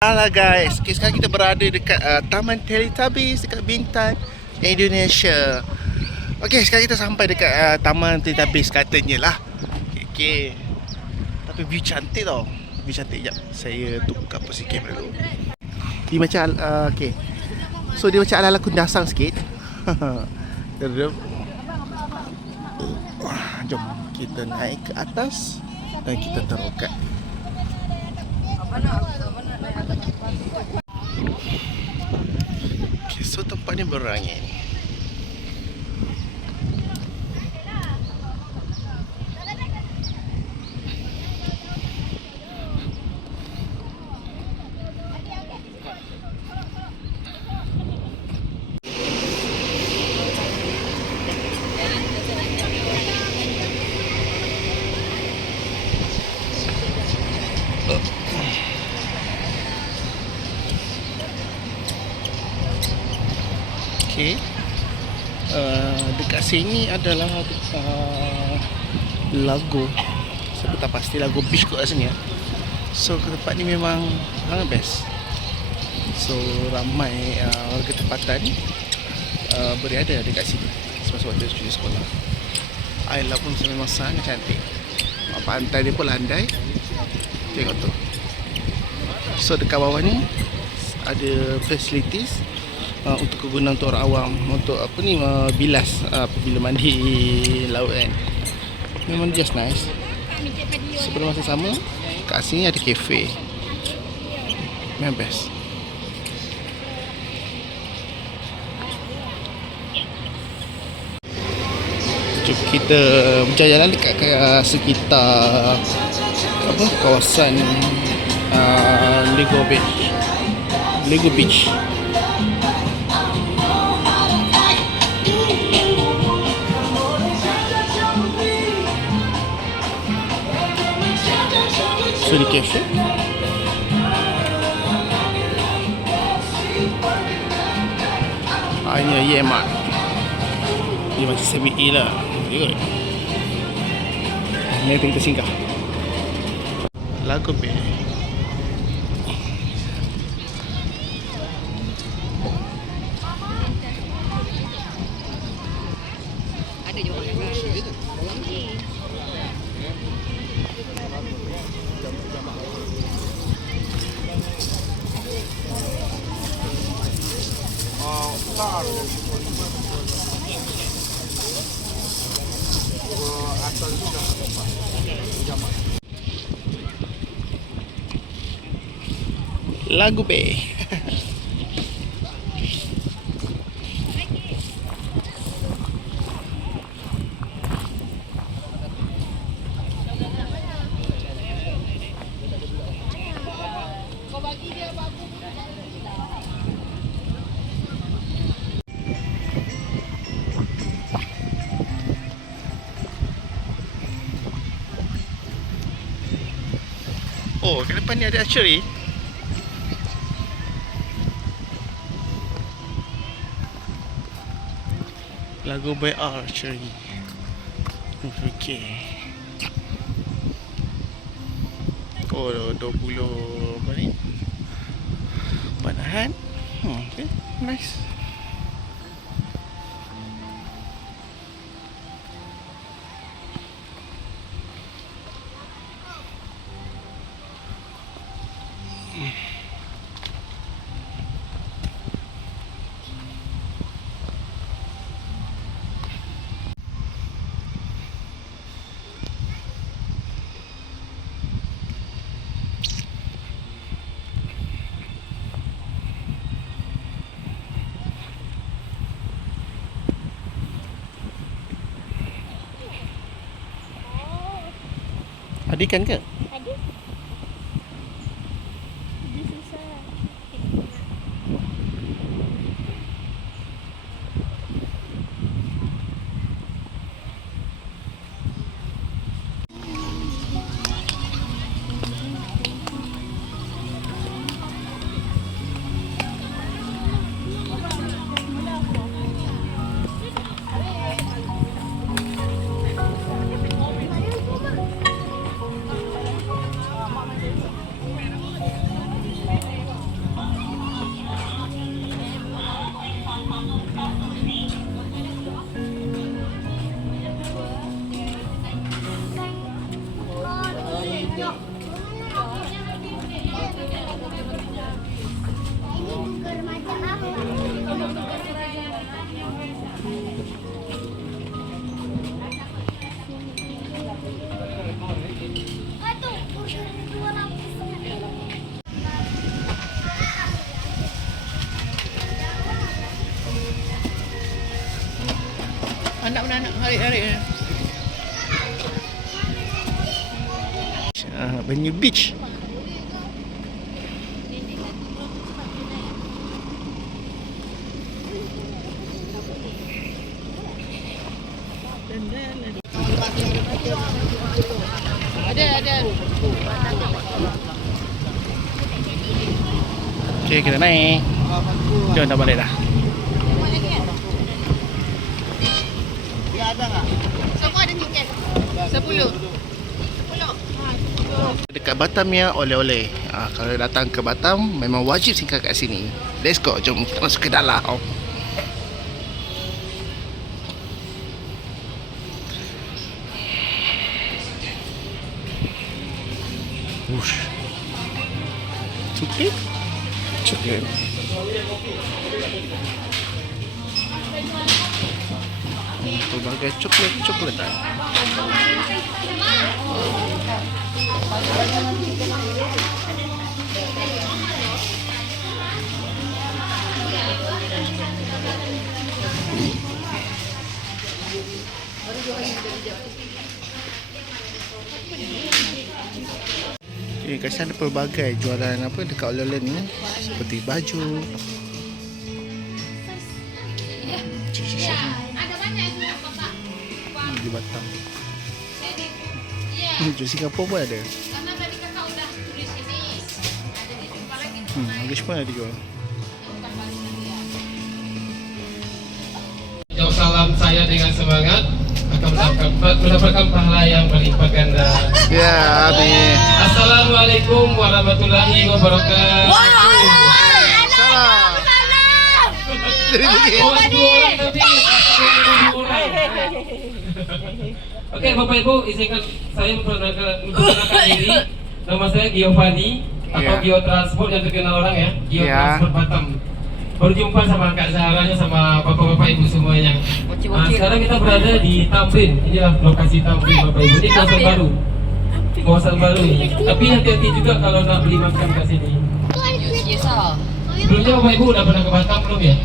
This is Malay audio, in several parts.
Halo guys, okay, sekarang kita berada dekat Taman Teletubbies dekat Bintan, Indonesia. Okay, sekarang kita sampai dekat Taman Teletubbies katanya lah. Okay. Tapi view cantik tau. View cantik. Sekejap, saya tukar posisi kamera dulu. Dia macam, okay. So dia macam ala-ala kundasang sikit. Jom kita naik ke atas dan kita terokat. Okay, so tempat ni berangin. Okay. Dekat sini adalah lagu. Saya tak pasti lagu beach kot kat sini ya. So tempat ni memang sangat best. So ramai warga tempatan berada dekat sini semasa waktu cuti sekolah. Air laut pun memang sangat cantik. Pantai dia pun landai. Tengok tu. So dekat bawah ni ada facilities untuk kegunaan untuk orang awam, untuk apa ni, bilas apabila mandi laut kan. Memang just nice. Sebelum masa sama kat sini ada kafe. Memang best. Jom kita berjalan dekat sekitar apa, kawasan Lego Beach. So di cafe ini Yemat. Dia macam semi-E lah. Good. Mari kita singgah Lago Bay. Ada je orang gitu. Lago Bay. Oh, ke depan ni ada archery. Lago Bay Archery. Okay. Oh, 20 apa ni? Panahan. Okay, nice. Ada ikan ke? Ada. Dia susah. Anak-anak harik-harik. Venue Beach. Ada. Okay, kita naik. Jom dah balik dah. Semua ada tiket. 10. Dekat Batam ya, oleh-oleh. Kalau datang ke Batam memang wajib singgah kat sini. Let's go, jom kita masuk ke dalam. Wush. Coklat. Pelbagai coklat-coklatan. Okay, kat sana ada pelbagai jualan apa dekat oleh-oleh ni, seperti baju. Di Batam. Di Singapura pun ada. English pun ada dijual. Jawab salam saya dengan semangat akan mendapatkan pahala yang berlipat ganda. Ya, amin. Assalamualaikum warahmatullahi wabarakatuh. Salam. Oh, 2 orang tadi. Okey, Bapak Ibu, izinkan saya memperkenalkan diri. Nama saya Giovanni atau Ya. Gio Transport yang terkenal orang ya. Gio Ya. Transport Batam. Baru jumpa sama Kak Zahranya sama Bapak-bapak Ibu semuanya. Sekarang kita berada di Tamrin. Inilah lokasi Tamrin Bapak Ibu. Ini kawasan baru. Kawasan baru ini. Tapi hati-hati juga kalau nak beli makan kat sini. Yes, ah. Sebelumnya Bapak Ibu dah pernah ke Batam belum ya?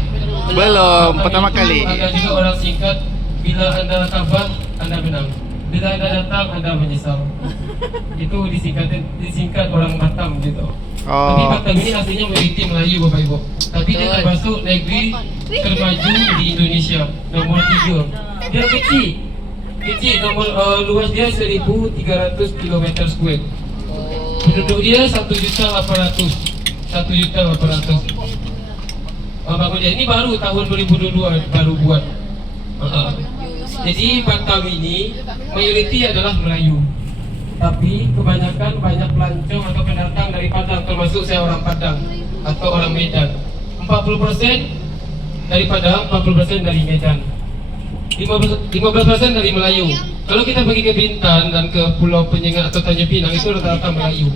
Belum, pertama Itu kali. Ada juga orang singkat, bila anda tabah, anda menang. Bila anda datang, anda menyesal. Itu disingkat orang Batam gitu. Tapi Oh, Batam ini aslinya memiliki Melayu Bapak Ibu. Tapi dia termasuk negeri termaju di Indonesia, nomor 3. Dia kecil, nomor luas dia 1.300 km². Penduduk dia 1.800.000. 1.800.000. Bagus dia. Ini baru tahun 2022 baru buat. Jadi Batam ini mayoriti adalah Melayu. Tapi kebanyakan banyak pelancong atau pendatang dari Padang, termasuk saya orang Padang atau orang Medan. 40% dari Padang, 40% dari Medan. 15% dari Melayu. Kalau kita pergi ke Bintan dan ke Pulau Penyengat atau Tanjung Pinang, itu rata-rata Melayu.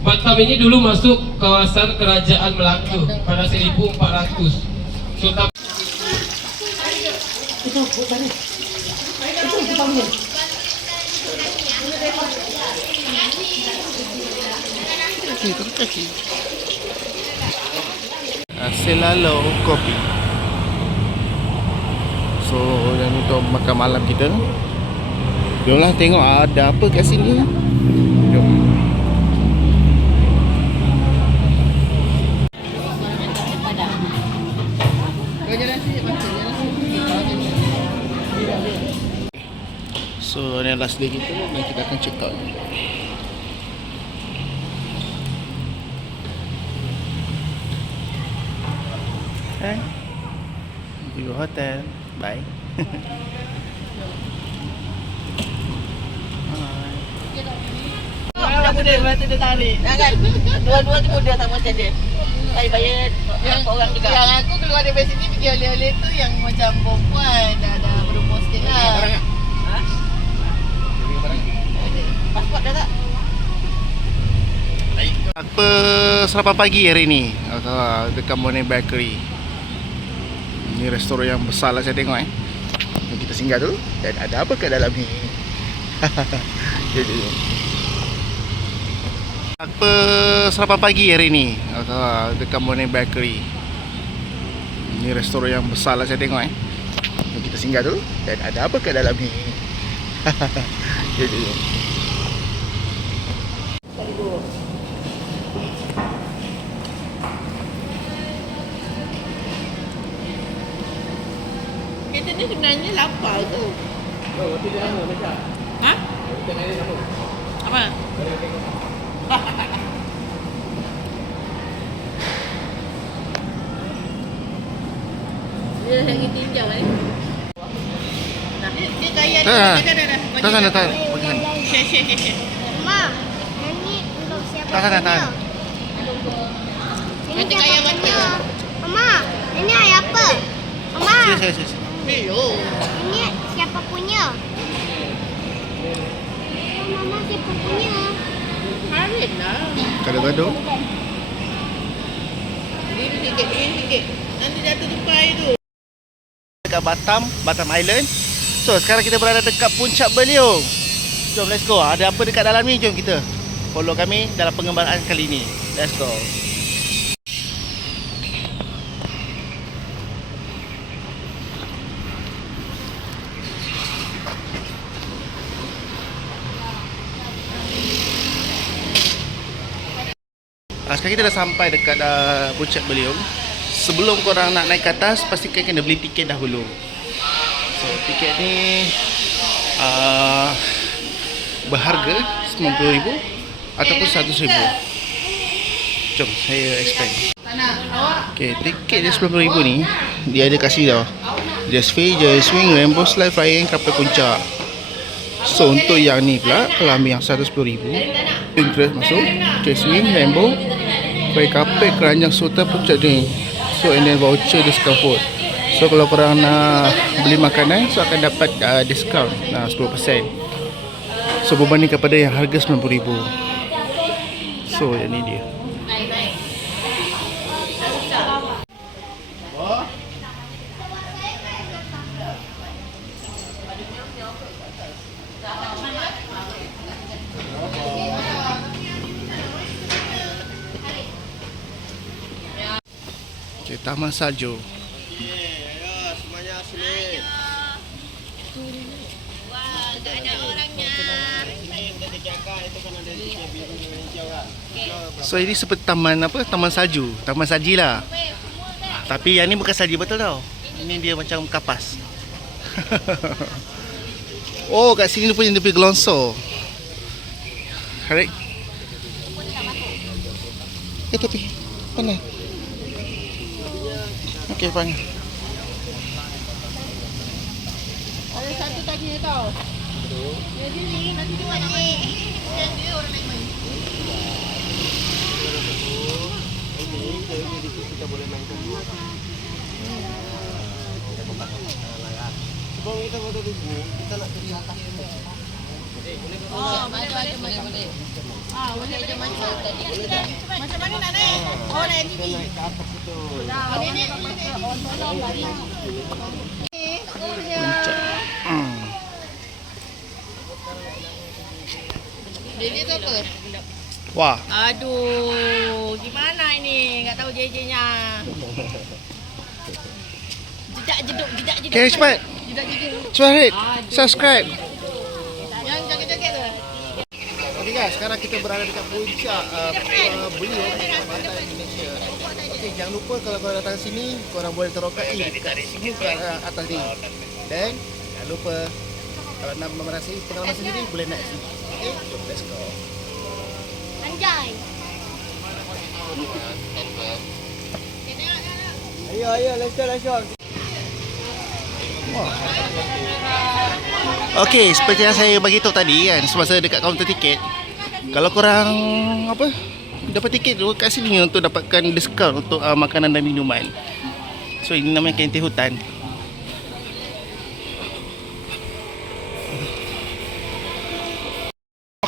Batam ini dulu masuk kawasan Kerajaan Melaka pada 1400. So, Selalo kopi. So, yang untuk makan malam kita. Jomlah tengok ada apa kat sini. Jom. So, ni last day kita dan kita akan check out. Hai. Di hotel. Bye. Muda berarti dia tarik. Jangan. Dua-dua tu muda tak macam dia. Bayar yang orang juga. Yang aku keluar dari sini pergi oleh-oleh tu yang macam perempuan dah berumur sikit lah. Ha? Pasport dah tak? Apa sarapan pagi hari ni? Dekat Morning Bakery. Ini restoran yang besar lah saya tengok Jom kita singgah dulu. Dan ada apa kat dalam ni? Jom. Apa sarapan pagi hari ni? Dekat Morning Bakery. Ini restoran yang besar lah saya tengok Jom kita kita singgah dulu. Dan ada apa kat dalam ni? Jom. Kita ni sebenarnya lapar ke? Roti dia sama macam. Ha? Roti dia sama. Apa? Dia lagi tinjau Dia kaya Dah. dah. Tak sana, tak. Bagi sana. Share. Ma, ini untuk siapa Tak sana, tak. Ini Nanti siapa kaya punya? mati. Mama, ini ayah apa? Mama, Sini. Belum. ini siapa punya? Mama siapa punya? Harin lah. Gaduh-gaduh. Ini sikit. Nanti jatuh tupai tu. Dekat Batam Island. So sekarang kita berada dekat puncak Beliung. Jom let's go. Ada apa dekat dalam ni? Jom kita follow kami dalam pengembaraan kali ni. Let's go. Sekarang kita dah sampai dekat puncak Beliung. Sebelum korang nak naik ke atas, pastikan kena beli tiket dahulu. So tiket ni berharga RM90,000 ataupun RM100,000. Jom saya explain. Okay, tiket dia RM90,000 ni, dia ada kasih tau. Just fee, just swing, rainbow slide, flying, kapal puncak. So untuk yang ni pula, kalau ambil yang RM110,000, interest masuk, just swing, rainbow, fly kapal, keranjang sultan puncak ni. So and then voucher discount food. So kalau korang nak beli makanan, so akan dapat discount 10%. So berbanding kepada yang harga RM90,000. So yang ni dia. Okay, Taman Salju. So ini seperti taman apa? Taman salju, taman saji lah. Tapi yang ni bukan saji betul tau. Ini dia macam kapas. Oh, kat sini dia punya gelongsor. Correct. Tapi panas. Okey, panas. Ada satu kaki tau. Jadi ni nanti dia nak main. Dia orang nak main. Kita boleh main kedua. Sebelum kita foto dulu, kita nak pergi atas. Oh, boleh. Ah, boleh macam. Macam mana nak naik? Oh, naik TV. Naik ke atas itu. Nenek boleh naik Puncak. Nenek tu apa? Wah, Aduh, gimana ini? Enggak tahu JJ-nya. Jedak-jeduk. okay, cepat. Jedak-jeduk. Cepat hit. Subscribe. Yang jaga-jaga tu. Okey guys, sekarang kita berada dekat puncak Beliung, Pantai Indonesia. Okey, jangan lupa kalau korang datang sini, korang boleh terokai dekat sini ke atas ni. Dan jangan lupa kalau nak merasai pengalaman sendiri, boleh naik sini. Okey, jom let's go. Anjay. Ayo, let's go. Wah. Okey, seperti yang saya bagi tahu tadi kan, semasa dekat kaunter tiket, kalau korang apa dapat tiket tu kat sini untuk dapatkan diskaun untuk makanan dan minuman. So ini namanya kantin hutan.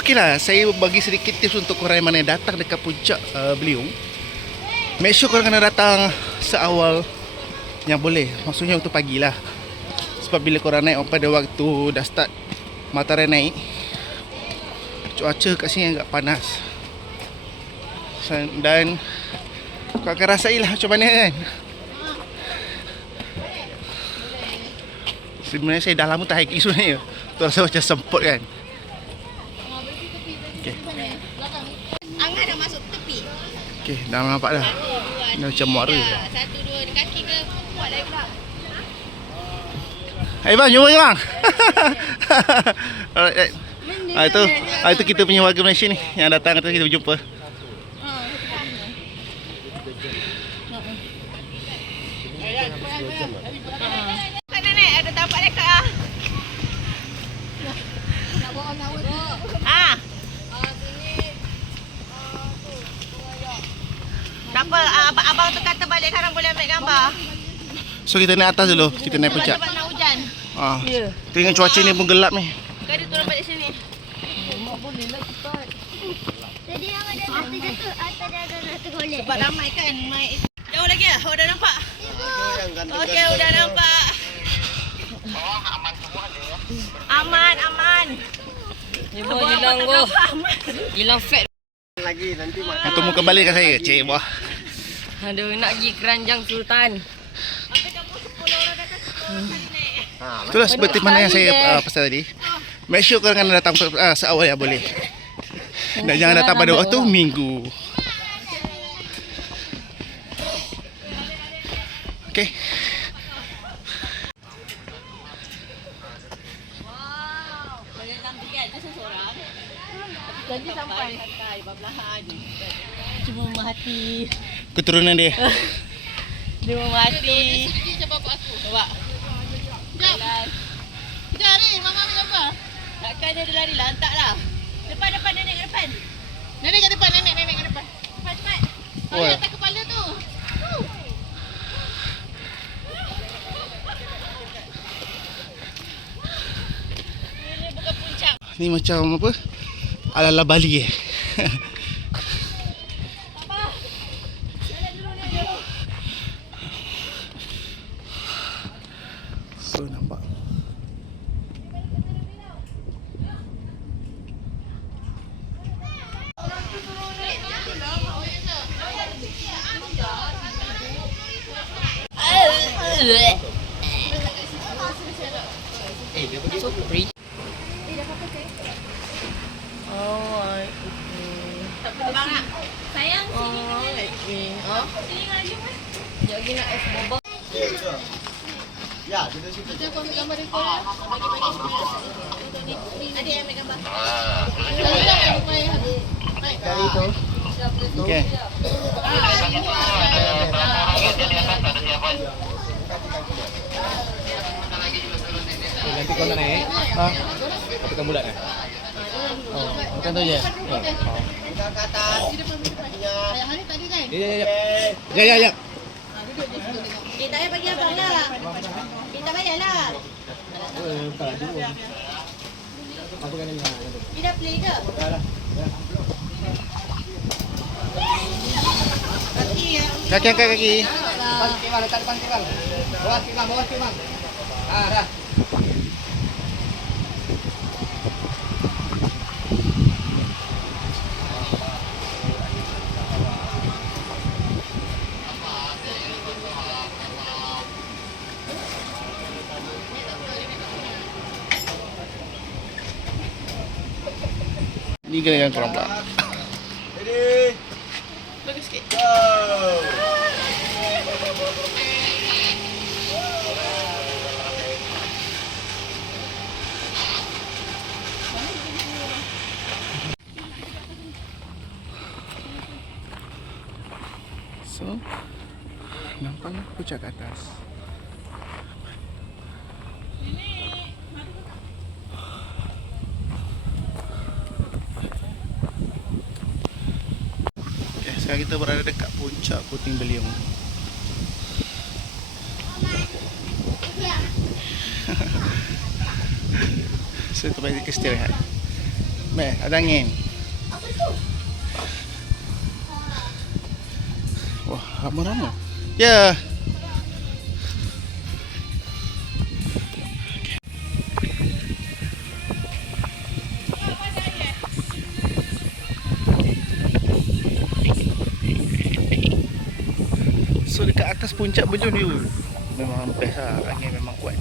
Okeylah, saya bagi sedikit tips untuk korang yang mana yang datang dekat puncak Beliung. Make sure korang kena datang seawal yang boleh. Maksudnya untuk pagi lah. Sebab bila korang naik pada waktu dah start matahari naik, cuaca kat sini agak panas. Dan kau akan rasailah macam mana kan. Sebenarnya saya dah lama tak hiking sebenarnya. Tu rasa macam semput kan. Okey. Angah dah masuk tepi. Okey, dah nampak dah. Ni macam muara. Satu, dua, kaki ke? Kuat lagi pula. Hai bang, jumpa bang. Alright. Itu kita punya warga Malaysia ni yang datang kata kita berjumpa. Kan nenek ada tampak dekat ah. Ah. Tak apa, abang tu kata balik sekarang boleh ambil gambar. So kita naik atas dulu, kita naik puncak. Sebab nak hujan. Tengok cuaca ni pun gelap ni. Kali turun balik sini. Tadi yang ada jatuh. Atas ada tergolek. Sebab ramai kan. Jauh lagi lah? Oh dah nampak? Okey, udah nampak. Aman, aman. Ibu hilang go. Hilang fat. Itu muka balik kat saya. Cik buah. Aduh, nak pergi Keranjang Sultan. Itulah seperti mana yang saya pesan tadi. Make sure korang kena datang seawal yang boleh. Dan jangan datang pada waktu minggu. Okey. Janji sampai. Bablahan. Cuma memahati. Keturunan dia. Dia memahati. Cuba bapak aku. Coba. Sekejap. Sekejap ni, mama ambil gambar. Takkan dia lari lah, hantarlah. Depan, nenek ke depan. Nenek kat depan, nenek kat depan. Cepat. Oh. Atas kepala tu. Ini bukan puncak. Ni macam apa? Ala-ala Bali So nampak. So pretty. Tak perlu bang nak. Sayang, sini Sekejap lagi nak es boba. kita aku ambil gambar rekod lah. Bagi adik yang ambil gambar. Okey. Nanti kau nak naik? Tapi kamu bulat kan? Oh, bukan tu je? Hari tadi kan? Ya. Tak payah bagi abang lah. Tak payah lah. Apa kan ni? Dia dah play ke? Kaki ya. Kaki angkat kaki. Depan sikit bang, letak depan sikit bang. Bawah sikit bang. Dah. Ni kena korang pula. Bagus sikit. So nampak puncak kat atas. Okay, sekarang kita berada dekat puncak Puting Beliung. So tempat istirahat. Meh, ada angin. Wah, ramai-ramai. Ya. So dekat atas puncak Beliung ni memang best lah. Angin memang kuat.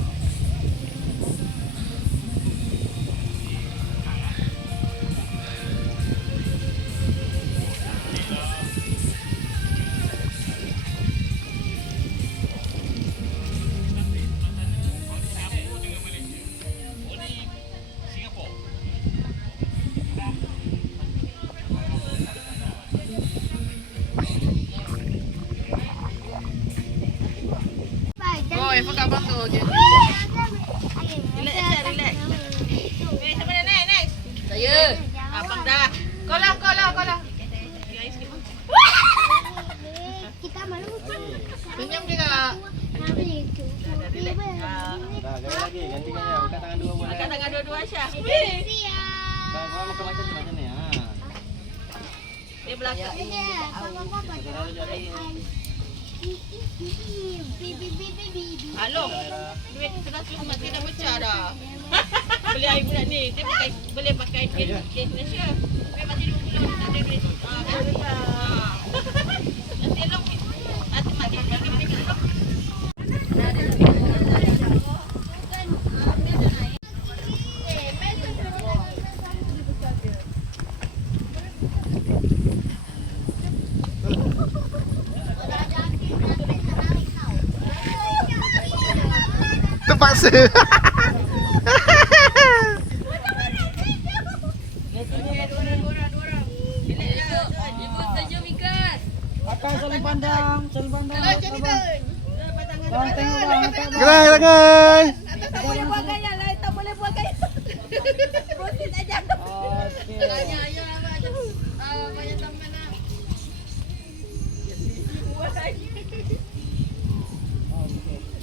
Oh, Eva kat abang tu je. Relax aja, relax. Siapa dah next? Saya. Abang dah. Kau lah. Kita malu. Senyum juga. Dah, ganti lagi. Gantikan dia. Angkat tangan dua boleh. Angkat tangan dua-dua Aisyah. Kau macam ni. Dia belakang. Halo. Duit sudah cuma dah pecah dah. Beli air budak ni. Dia boleh pakai kes Malaysia. Duit masih RM20. Tak ada duit. Nanti elok. Nanti mak dia bagi pegang. Terpaksa. Ibu sejam ikat. Akan saling pandang. Bang tengok bang. Gerak tangan. Tak boleh buat gaya lah. Tak boleh buat gaya. Proses aja. Okey. Ayah ada. Banyak teman lah.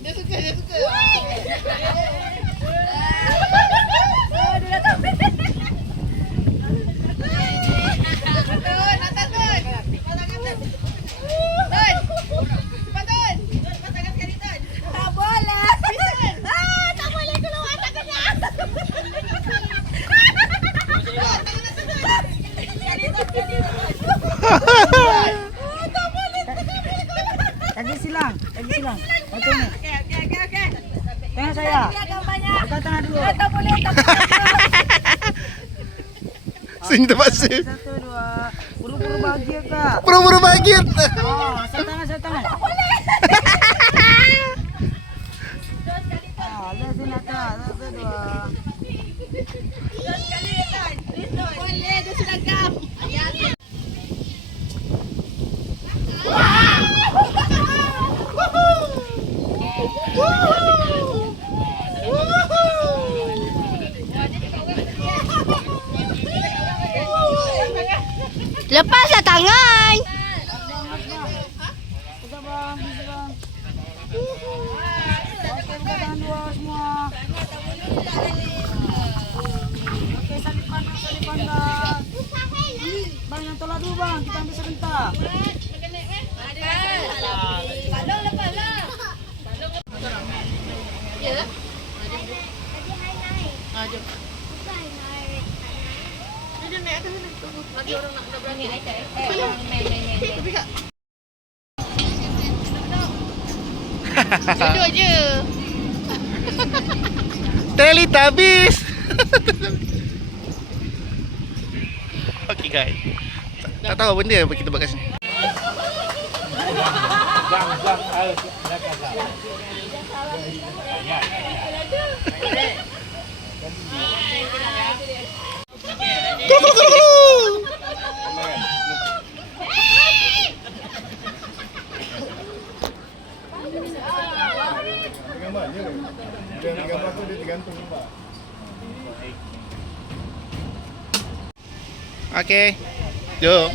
Dia suka. Dia dah tahu. Tak boleh. Tak boleh keluar tangannya. Kaki silang. Macam ni. Okey. Tengok saya. Agak banyak. Angkat tangan dulu. Tak boleh. Sini terpaksa. 1, 2. Buru-buru bahagia kak. Pura-pura bahagia. Oh, saya tangan. Lihat sini kak. 1, 2. Boleh, dia sudah gam. Lepaslah tangan. Buka bang. Okey, buka tangan dua semua. Okey, saling pandang. Bang, yang tolak dulu bang. Kita ambil sebentar. Balong lepas lah. Ya. Jom. Dia naik atas sana. Tunggu. Lagi orang nak berani. Tapi kak. Duduk je. Teletubbies. Okay guys. Tak tahu benda apa kita buat kat sini. Okay. Jom.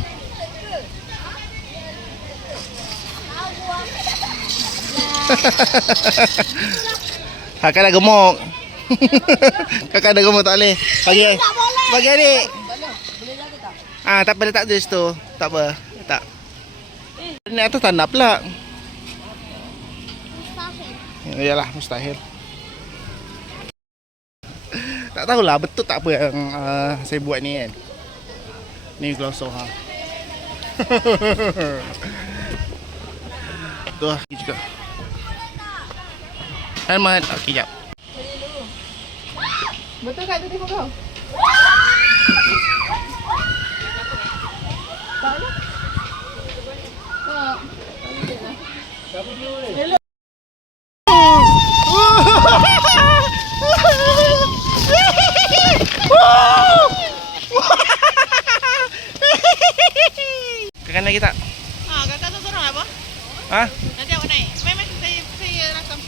Kakak dah gemuk. Kakak dah gemuk tak boleh. Bagi adik. Tak apa, letak je situ. Tak apa. Tak. Ni atas tanah pula. Yalah, mustahil. Tak tahulah betul tak apa yang saya buat ni kan. Ni glosor ha. Tu lah juga. Helmet. Okey, jap. Betul kat tu tengok kau. Kanan lagi tak? Kakak tu nak apa? Ha? Nanti awak naik. Mai, saya rakam.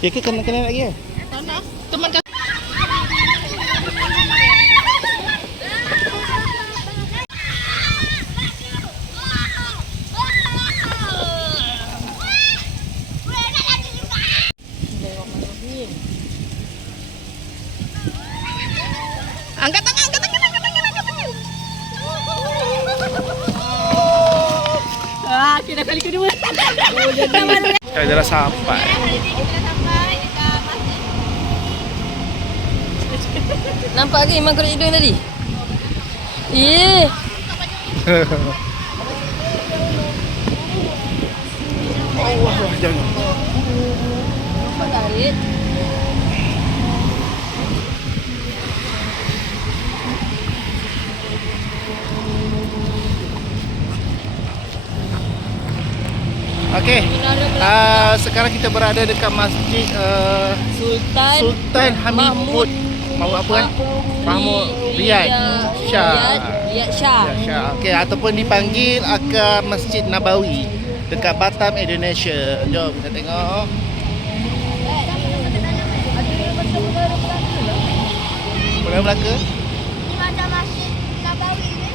Ya ke kena lagi ya? Tak nak. Teman kau. Angkat tangan, angkat tangan, angkat tangan, angkat tangan. Ah, kita kali kedua. Kita dah sampai. Nampak ke Iman korek hidung tadi? Eh, Allah, jangan. nampak tarik. Okey. Sekarang kita berada dekat masjid Sultan Hamid Mau apa kan? Mahmud Riyad Shah. Riyad Shah. Ya, Shah. Okey, ataupun dipanggil ke Masjid Nabawi dekat Batam, Indonesia. Jom kita tengok. Boleh Melaka? Ini macam masjid Nabawi ni.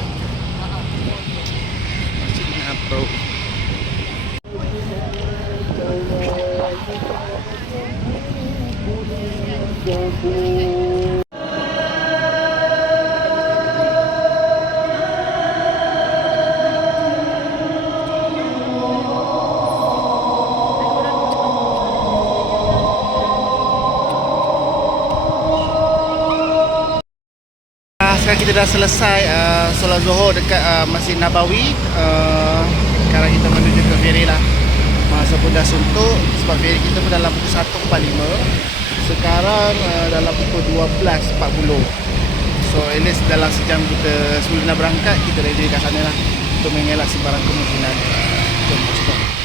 Masjid Nabawi. Sekarang kita dah selesai solat Zuhur dekat Masjid Nabawi. Sekarang kita menuju ke ferry lah. Masa pun dah suntuk sebab ferry kita pun dalam pukul 1.45. Sekarang dalam pukul 12.40. So at least dalam sejam kita sebelum nak berangkat, kita ready kat sana lah untuk mengelak sebarang kemungkinan. Jom, stop.